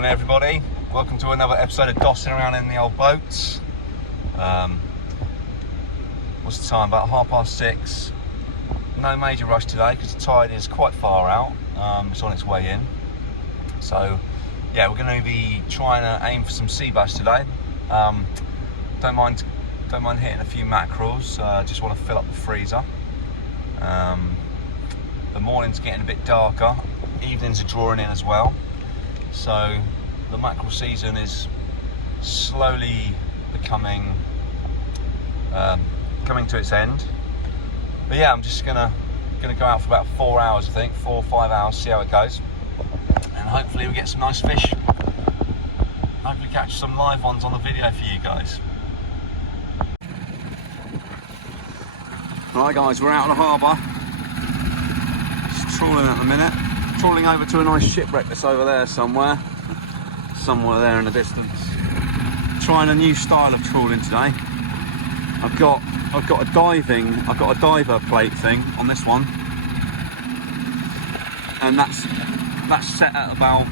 Morning everybody, welcome to another episode of Dossing Around in the Old Boats. What's the time, about 6:30. No major rush today because the tide is quite far out, it's on its way in. So yeah, we're going to be trying to aim for some sea bass today. Don't mind hitting a few mackerels, just want to fill up the freezer. The morning's getting a bit darker, evenings are drawing in as well. So the mackerel season is slowly becoming coming to its end. But yeah, I'm just gonna go out for about 4 hours, I think, 4 or 5 hours, see how it goes, and hopefully we get some nice fish. Hopefully catch some live ones on the video for you guys. Right guys, we're out of the harbour. Just trawling at the minute. Trawling over to a nice shipwreck that's over there somewhere there in the distance. Trying a new style of trawling today. I've got a diver plate thing on this one, and that's set at about,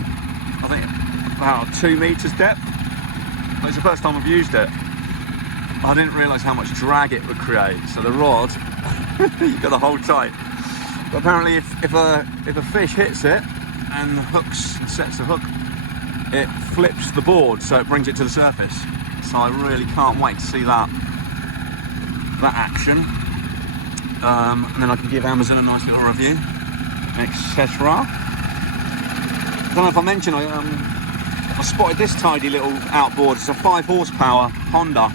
I think, about 2 meters depth. It's the first time I've used it. I didn't realise how much drag it would create. So the rod, you've got to hold tight. But apparently, if a fish hits it and sets the hook, it flips the board, so it brings it to the surface. So I really can't wait to see that action. And then I can give Amazon a nice little review, etc. I don't know if I mentioned, I spotted this tidy little outboard. It's a 5 horsepower Honda.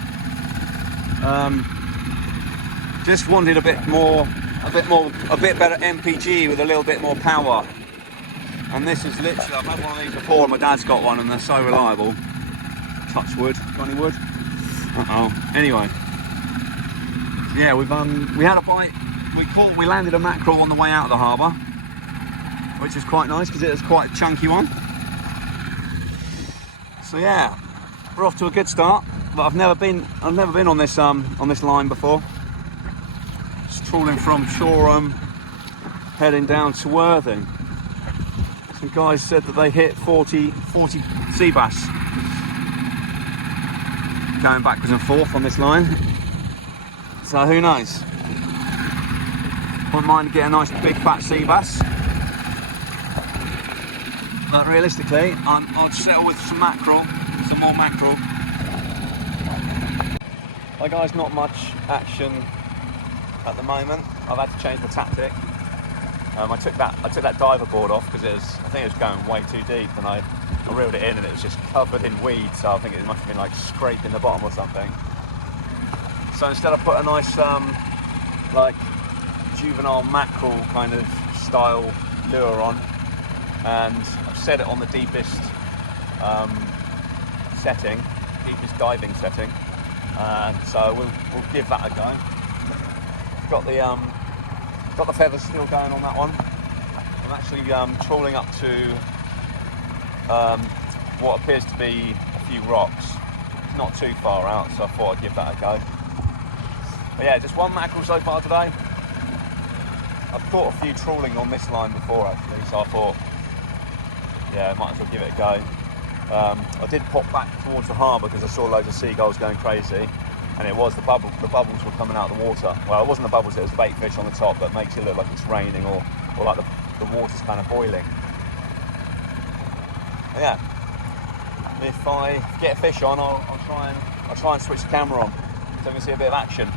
Just wanted a bit better MPG with a little bit more power. And this is literally, I've had one of these before, my dad's got one and they're so reliable. Touch wood, got any wood? Anyway. Yeah, we had a bite, we landed a mackerel on the way out of the harbour, which is quite nice because it was quite a chunky one. So yeah, we're off to a good start, but I've never been on this line before. Just trawling from Shoreham, heading down to Worthing. Some guys said that they hit 40 sea bass going backwards and forth on this line. So who knows? Wouldn't mind getting a nice big fat sea bass. But realistically, I'd settle with some more mackerel. Hi guys, not much action at the moment. I've had to change my tactic. I took that diver board off because I think it was going way too deep, and I reeled it in and it was just covered in weeds, so I think it must have been like scraping the bottom or something. So instead I put a nice like juvenile mackerel kind of style lure on, and I've set it on the deepest diving setting, and so we'll give that a go. Got the feathers still going on that one. I'm actually trawling up to what appears to be a few rocks. It's not too far out, so I thought I'd give that a go. But yeah, just one mackerel so far today. I've caught a few trawling on this line before actually, so I thought, yeah, might as well give it a go. I did pop back towards the harbour because I saw loads of seagulls going crazy, and it was the bubbles were coming out of the water. Well, it wasn't the bubbles, it was the bait fish on the top that makes it look like it's raining or like the water's kind of boiling. But yeah, if I get a fish on, I'll try and switch the camera on so we can see a bit of action.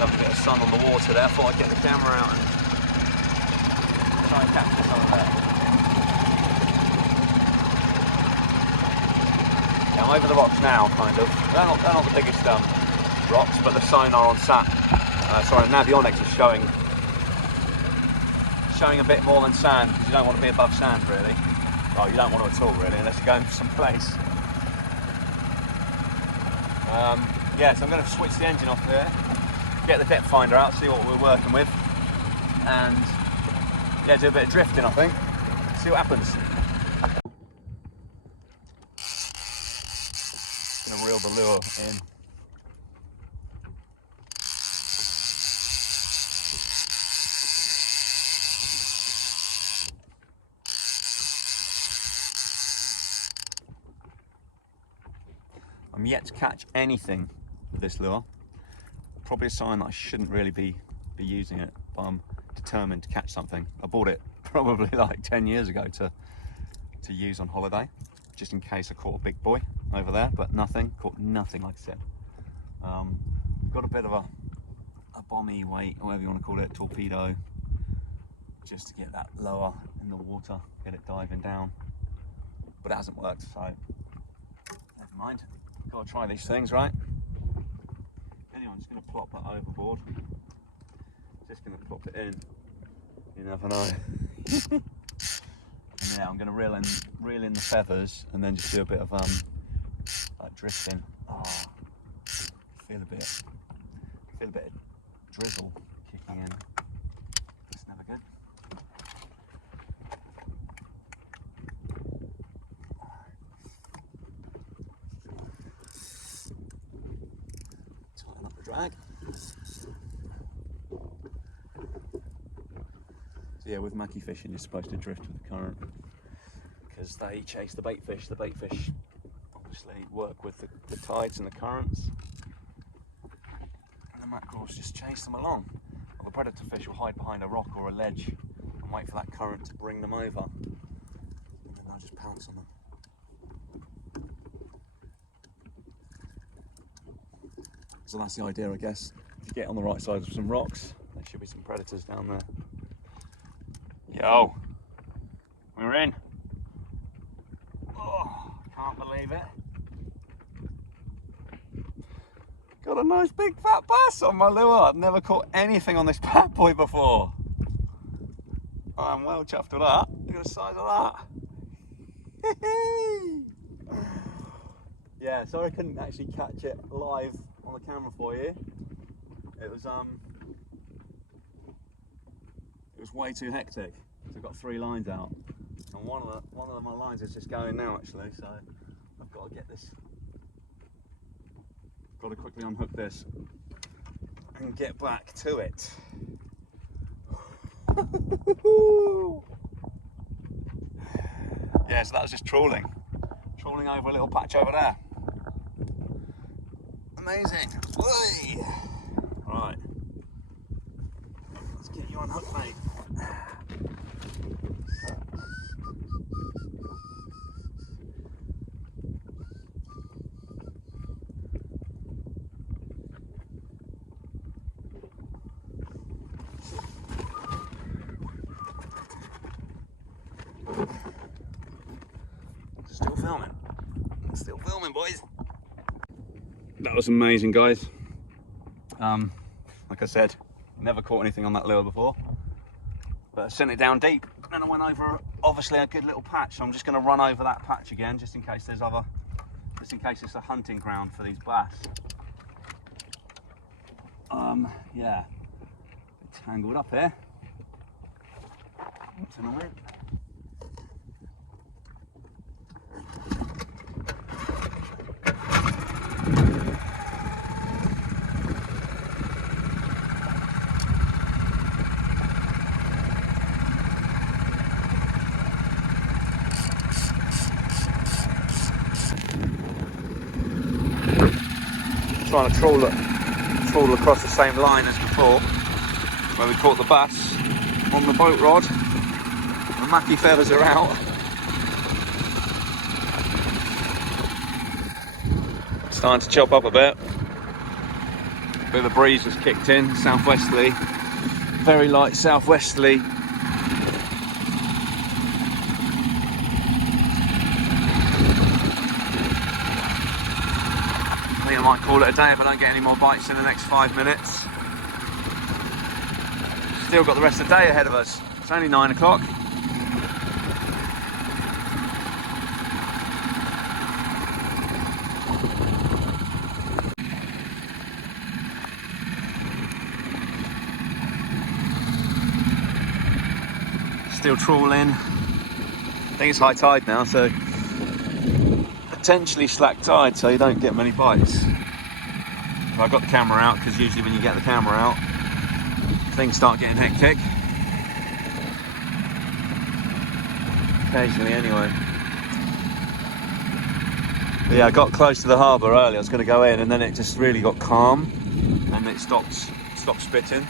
Lovely bit of sun on the water there. I thought I'd get the camera out and try and capture some of that. Yeah, I'm over the rocks now, kind of. They're not the biggest rocks, but the sonar on Navionics is showing a bit more than sand, because you don't want to be above sand really. Well, you don't want to at all really, unless you're going for some place. Yeah, so I'm going to switch the engine off here, get the depth finder out, see what we're working with, and yeah, do a bit of drifting I think, see what happens. Going to reel the lure in. I'm yet to catch anything with this lure. Probably a sign that I shouldn't really be using it, but I'm determined to catch something. I bought it probably like 10 years ago to use on holiday, just in case I caught a big boy over there, but caught nothing, like I said. Got a bit of a bomby weight, or whatever you want to call it, torpedo, just to get that lower in the water, get it diving down, but it hasn't worked, so never mind. Gotta try these things, right? Anyway, I'm just going to plop that overboard. Just going to plop it in. You never know. And yeah, I'm going to reel in the feathers and then just do a bit of like drifting. Oh, feel a bit of drizzle kicking in. That's never good. Tighten up the drag. So yeah, with mackie fishing, you're supposed to drift with the current because they chase the bait fish. The bait fish obviously work with the tides and the currents, and the mackerels just chase them along. Well, the predator fish will hide behind a rock or a ledge and wait for that current to bring them over, and then they'll just pounce on them. So that's the idea, I guess. If you get on the right side of some rocks, there should be some predators down there. Yo, we're in. Oh, can't believe it. Got a nice big fat bass on my lure. I've never caught anything on this bad boy before. I'm well chuffed with that. Look at the size of that. Yeah, sorry I couldn't actually catch it live on the camera for you. It was way too hectic. So I've got 3 lines out, and one of my lines is just going now actually. So I've got to get this. Got to quickly unhook this and get back to it. Yeah, so that was just trawling over a little patch over there. Amazing. Whey! Right, let's get you unhooked, mate. Still filming, boys. That was amazing, guys. Like I said, never caught anything on that lure before, but I sent it down deep, and I went over obviously a good little patch. So I'm just going to run over that patch again, just in case there's just in case it's a hunting ground for these bass. Yeah, it's tangled up here. It's annoying. Trying to trawl across the same line as before, where we caught the bass on the boat rod. The mackie feathers are out. Starting to chop up a bit. A bit of a breeze has kicked in, southwesterly, very light southwesterly. I might call it a day if I don't get any more bites in the next 5 minutes. Still got the rest of the day ahead of us. It's only 9 o'clock. Still trawling. I think it's high tide now, so potentially slack tide, so you don't get many bites. I've got the camera out because usually when you get the camera out, things start getting hectic. Occasionally, anyway. But yeah, I got close to the harbour earlier. I was going to go in, and then it just really got calm, and it stopped spitting.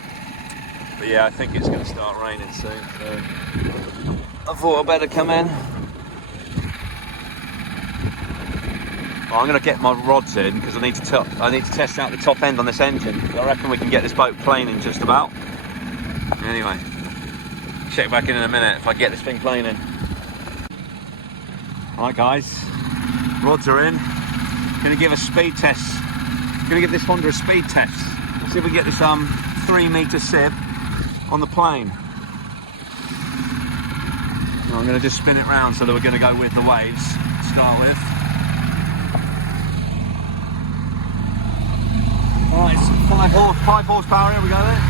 But yeah, I think it's going to start raining soon, so I thought I'd better come in. Well, I'm going to get my rods in because I need to test out the top end on this engine. I reckon we can get this boat planing just about. Anyway, check back in a minute if I get this thing planing. Alright guys, rods are in. Going to give a speed test. Going to give this Honda a speed test. Let's see if we can get this 3 metre sib on the plane. I'm going to just spin it round so that we're going to go with the waves to start with. Alright, it's 5 horsepower, here we go then.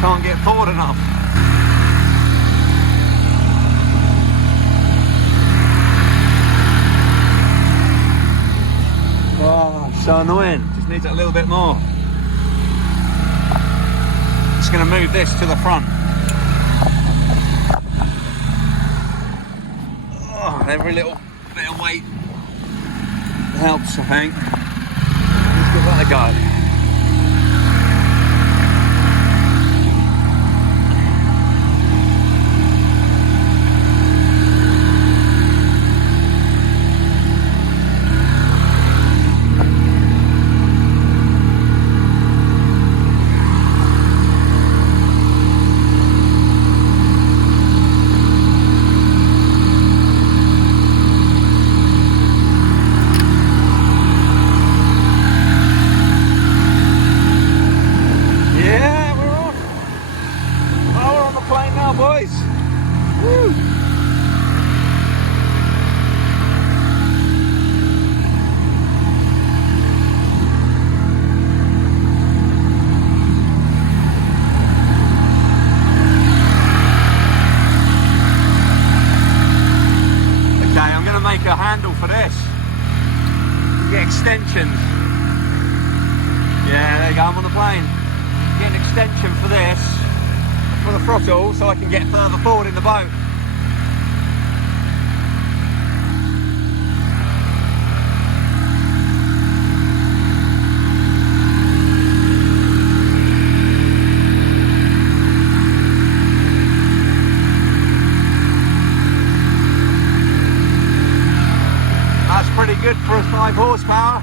Can't get forward enough. Oh, so annoying. Just needs it a little bit more. Just going to move this to the front. Oh, every little bit of weight helps, I think. Let's give that a go. A handle for this. You get extensions. Yeah, there you go, I'm on the plane. Get an extension for this, for the throttle, so I can get further forward in the boat. Pretty good for a 5 horsepower.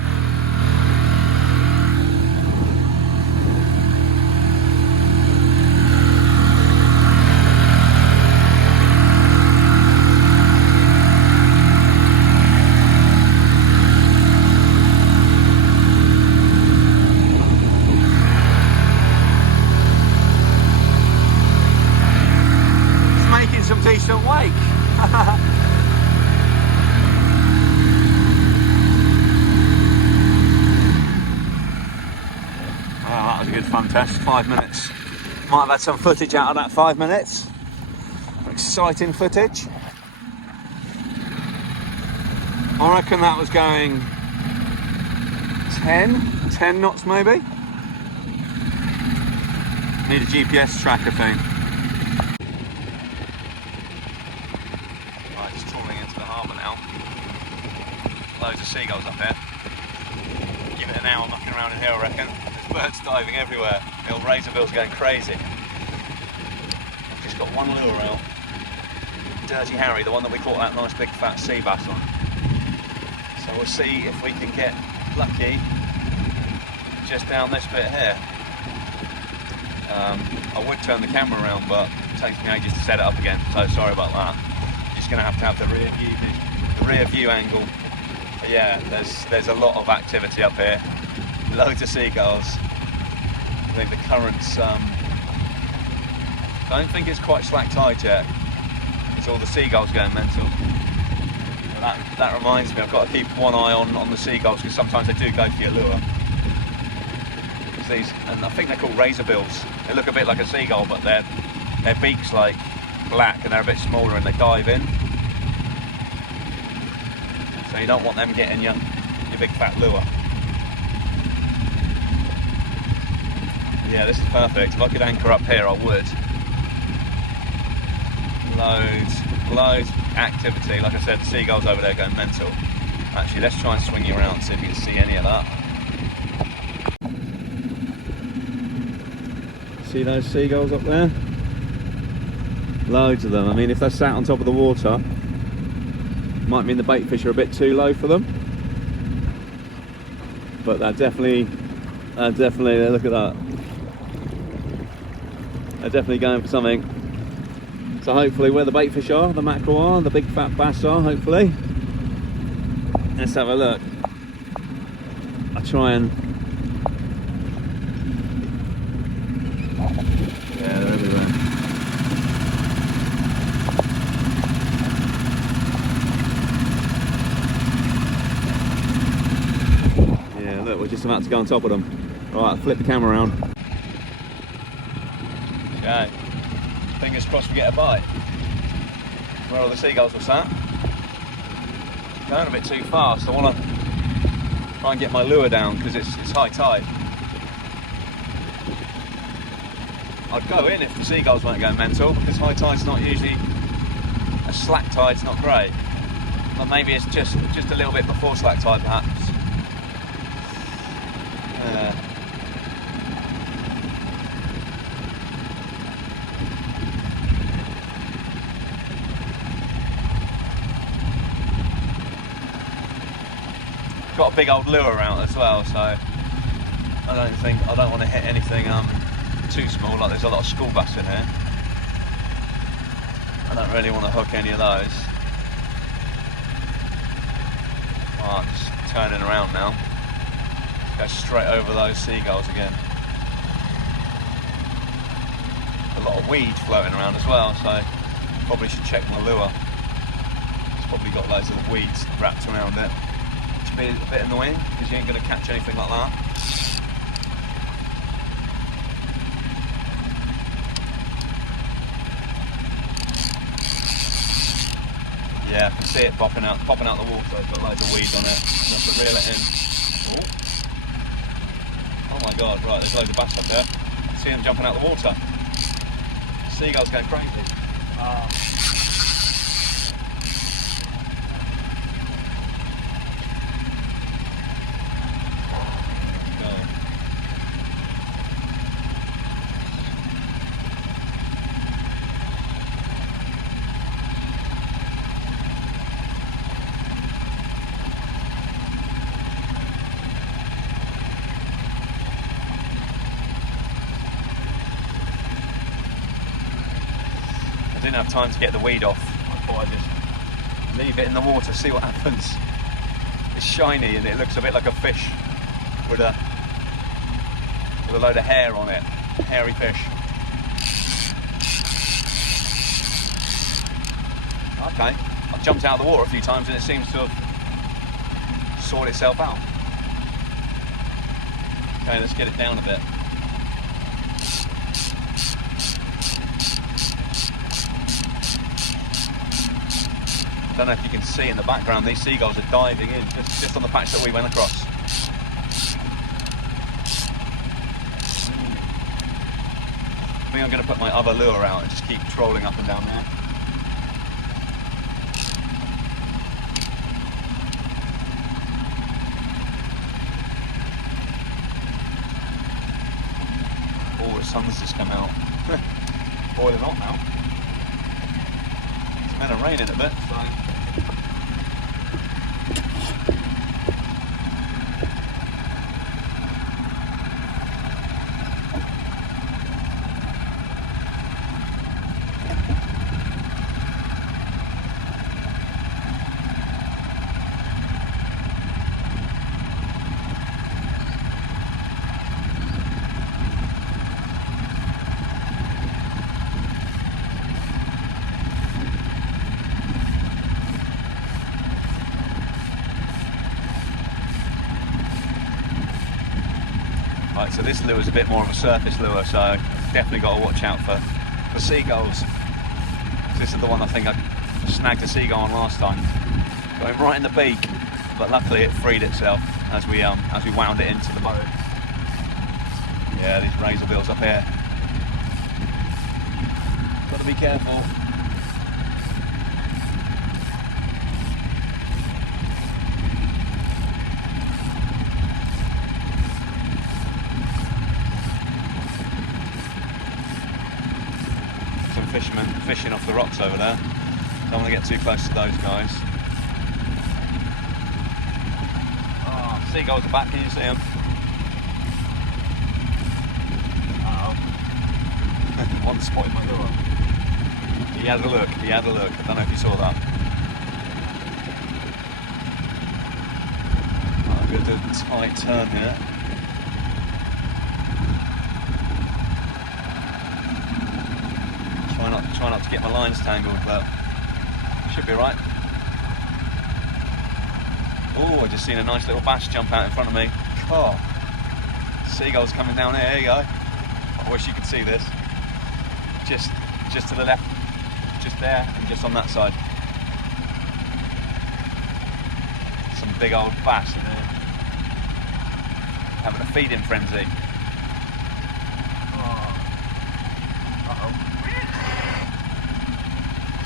It's making some decent wake. Good fun test, 5 minutes. Might have had some footage out of that 5 minutes. Exciting footage. I reckon that was going 10 knots maybe. Need a GPS tracker thing. Right, just trawling into the harbour now. Loads of seagulls up here. Give it an hour knocking around in here, I reckon. Birds diving everywhere. The old razorbills going crazy. I've just got one lure out. Dirty Harry, the one that we caught that nice big fat sea bass on. So we'll see if we can get lucky just down this bit here. I would turn the camera around, but it takes me ages to set it up again, so sorry about that. Just going to have the rear view angle. But yeah, there's a lot of activity up here. Loads of seagulls. I think the current's, I don't think it's quite slack tide yet. It's all the seagulls going mental. But that reminds me, I've got to keep one eye on the seagulls because sometimes they do go for your lure. These, and I think they're called razorbills. They look a bit like a seagull, but their beak's like black and they're a bit smaller and they dive in. So you don't want them getting your big fat lure. Yeah, this is perfect. If I could anchor up here, I would. Loads activity. Like I said, the seagulls over there going mental. Actually, let's try and swing you around, see if you can see any of that. See those seagulls up there? Loads of them. I mean, if they're sat on top of the water, might mean the bait fish are a bit too low for them. But they're definitely, look at that. They're definitely going for something. So hopefully where the bait fish are, the mackerel are, the big fat bass are, hopefully. Let's have a look. I'll try and... Yeah, they're everywhere. Yeah, look, we're just about to go on top of them. Alright, flip the camera around. Okay. Fingers crossed we get a bite. Where all the seagulls were sat. Going a bit too fast. I want to try and get my lure down because it's high tide. I'd go in if the seagulls weren't going mental, because high tide's not usually, a slack tide's not great. But maybe it's just a little bit before slack tide perhaps. Got a big old lure out as well, so I don't want to hit anything too small. Like there's a lot of school bass in here. I don't really want to hook any of those. Oh, I'm just turning around now. Go straight over those seagulls again. A lot of weed floating around as well, so probably should check my lure. It's probably got loads of weeds wrapped around it. Be a bit annoying because you ain't going to catch anything like that. Yeah, I can see it popping out the water. It's got loads of weeds on it. You have to reel it in. Oh my god! Right, there's loads of bass up there. I see them jumping out the water. Seagulls going crazy. I didn't have time to get the weed off. I thought I'd just leave it in the water, see what happens. It's shiny and it looks a bit like a fish with a load of hair on it. Hairy fish. Okay, I've jumped out of the water a few times and it seems to have sorted itself out. Okay, let's get it down a bit. I don't know if you can see in the background, these seagulls are diving in just on the patch that we went across. I think I'm going to put my other lure out and just keep trolling up and down there. Oh, the sun's just come out. Boiling hot now. It's meant to rain in a bit, so... Right, so this lure is a bit more of a surface lure, so definitely got to watch out for seagulls. This is the one I think I snagged a seagull on last time. Got him right in the beak. but luckily it freed itself as we wound it into the boat. Yeah, these razor bills up here. Got to be careful. Some fishermen fishing off the rocks over there. Don't want to get too close to those guys. Oh, seagulls are back, can you see them? Uh-oh. One spotted my lure. He had a look, I don't know if you saw that. I'm going to do a tight turn here. Try not to get my lines tangled, but should be right. Oh, I just seen a nice little bass jump out in front of me. Oh, seagulls coming down here. There you go. I wish you could see this. Just to the left, just there, and just on that side. Some big old bass in there, having a feeding frenzy.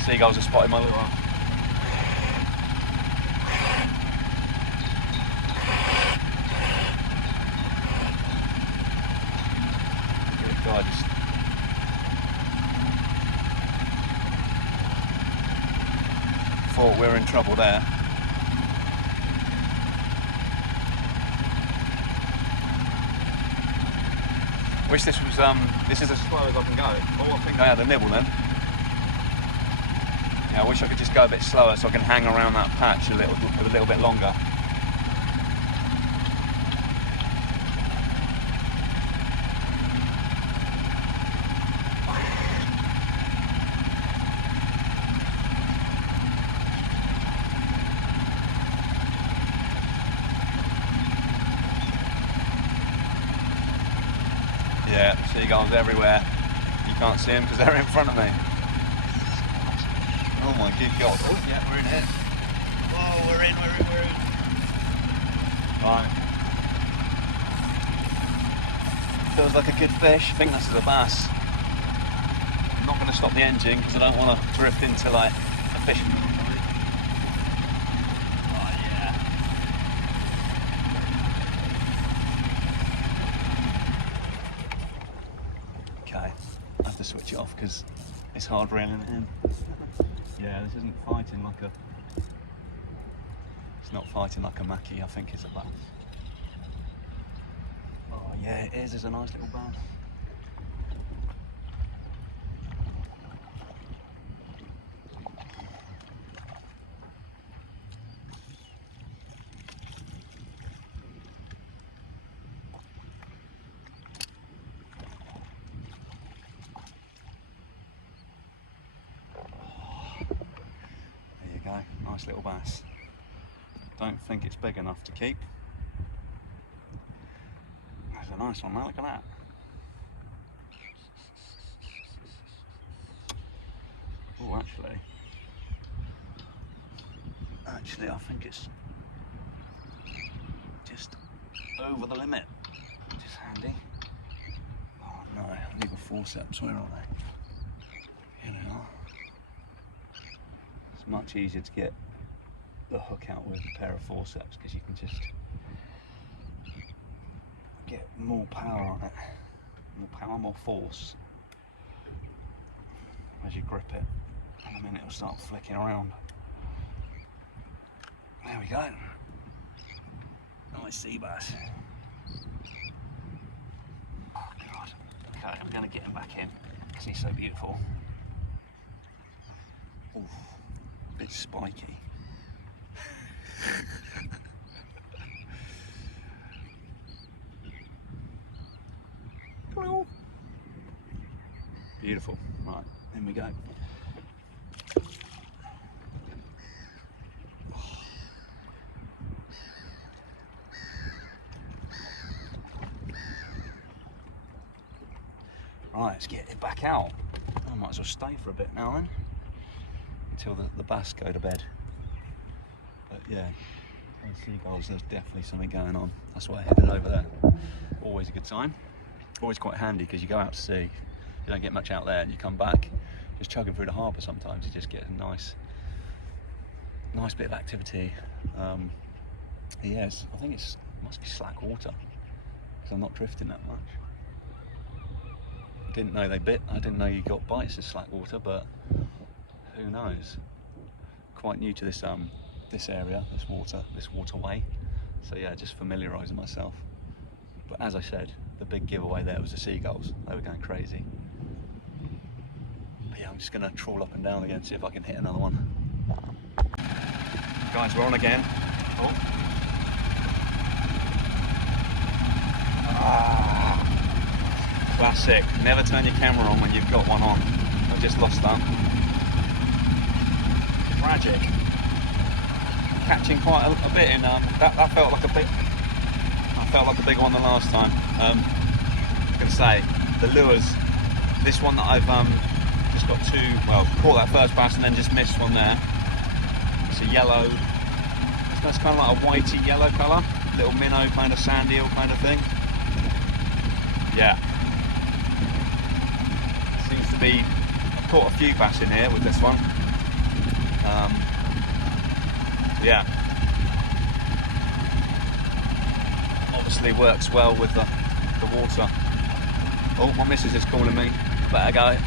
Seagulls are spotting my lure. Good God, just thought we were in trouble there. Wish this was this is as slow as I can go. Oh, I think I had a nibble then. I wish I could just go a bit slower so I can hang around that patch a little bit longer. Yeah, seagulls everywhere. You can't see them because they're in front of me. Oh my good God. Oh, yeah, we're in here. Whoa, we're in. Right. Feels like a good fish. I think this is a bass. I'm not going to stop the engine because I don't want to drift into like a fisherman. Oh yeah. Okay, I have to switch it off because it's hard reeling it in. Yeah, this isn't fighting like a... It's not fighting like a mackie, I think it's a bass. Oh yeah, it is. There's a nice little bass. Nice little bass. Don't think it's big enough to keep. There's a nice one now, look at that. Oh, actually I think it's just over the limit, which is handy. Oh no, I need a forceps, where are they? Here they are. It's much easier to get the hook out with a pair of forceps because you can just get more power on it, more power, more force as you grip it, and a minute it'll start flicking around. There we go. Nice sea bass. Oh God. Okay, I'm going to get him back in because he's so beautiful. Oof, a bit spiky. Beautiful. Right, in we go. Right, let's get it back out. I might as well stay for a bit now then, until the bass go to bed. But yeah, seagulls, there's definitely something going on. That's why I headed over there. Always a good time. Always quite handy because you go out to sea, you don't get much out there, and you come back just chugging through the harbour. Sometimes you just get a nice bit of activity. Yes, I think it must be slack water because I'm not drifting that much. Didn't know they bit. I didn't know you got bites of slack water, but who knows? Quite new to this this area, this waterway. So yeah, just familiarising myself. But as I said, the big giveaway there was the seagulls. They were going crazy. But yeah, I'm just gonna trawl up and down again, see if I can hit another one. Guys, we're on again. Oh. Classic. Never turn your camera on when you've got one on. I just lost that. Tragic. Catching quite a bit in that felt like a bit. I felt like a bigger one than last time. I was going to say the lures. This one that I've just got two. Well, caught that first bass and then just missed one there. It's a yellow. It's kind of like a whitey yellow colour, little minnow kind of sand eel kind of thing. Yeah. Seems to be. I've caught a few bass in here with this one. Yeah. Obviously works well with the water. Oh, my missus is calling me. Better go.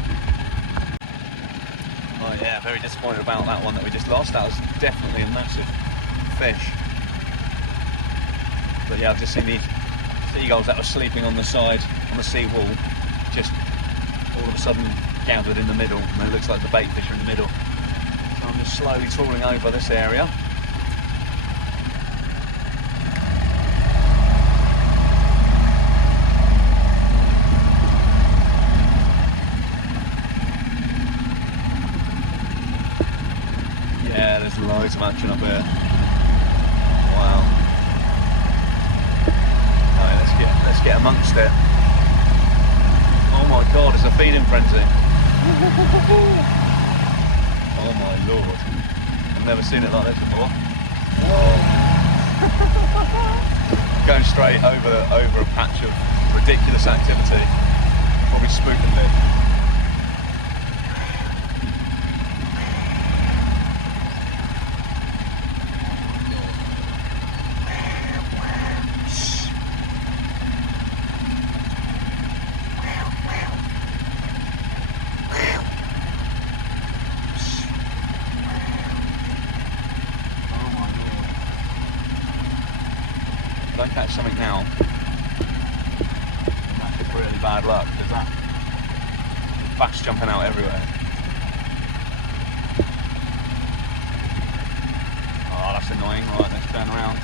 Oh yeah, very disappointed about that one that we just lost. That was definitely a massive fish. But yeah, I've just seen these seagulls that were sleeping on the side, on the seawall, just all of a sudden gathered in the middle, and it looks like the bait fish are in the middle. So I'm just slowly trawling over this area. Yeah, there's loads of action up here. Wow. Alright, let's get amongst it. Oh my god, it's a feeding frenzy. Oh my lord. I've never seen it like this before. Whoa. Going straight over a patch of ridiculous activity. Probably spook the fish. Don't catch something now, that's just really bad luck, because that bass jumping out everywhere. Oh, that's annoying. Right, let's turn around.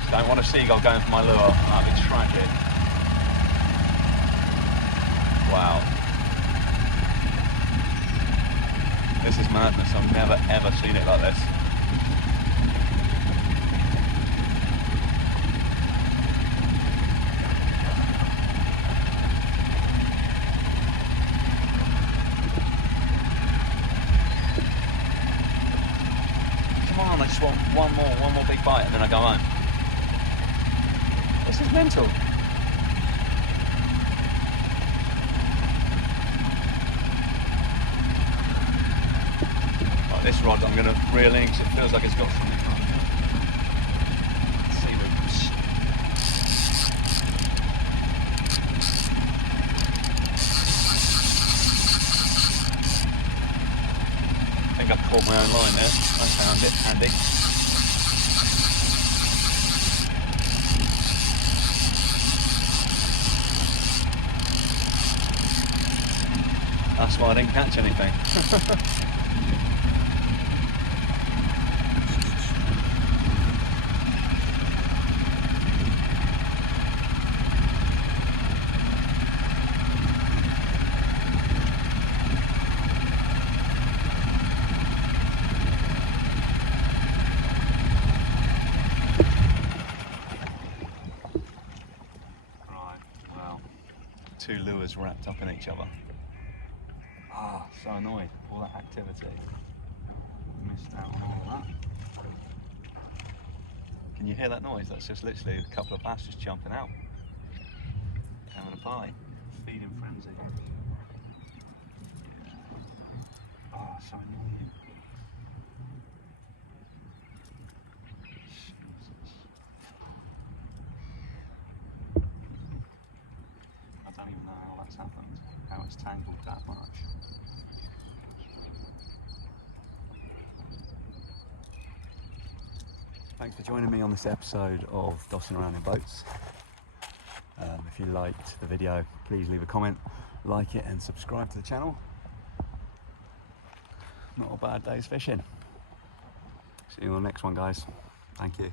Just don't want a seagull going for my lure. That'd be tragic. Wow. This is madness. I've never ever seen it like this. I just want one more big bite and then I go home. This is mental. Right, this rod I'm going to reel in because it feels like it's got something on it. Let's see I think I've caught my own line there. I found it handy. That's why I didn't catch anything. Two lures wrapped up in each other. So annoyed, all that activity. Missed out on all that. Can you hear that noise? That's just literally a couple of bass just jumping out, having a pie, feeding frenzy. Oh, so annoying. Jesus. I don't even know how that's happened, how it's tangled that much. Thanks for joining me on this episode of Dossing Around in Boats. If you liked the video, please leave a comment, like it and subscribe to the channel. Not a bad day's fishing. See you on the next one, guys. Thank you.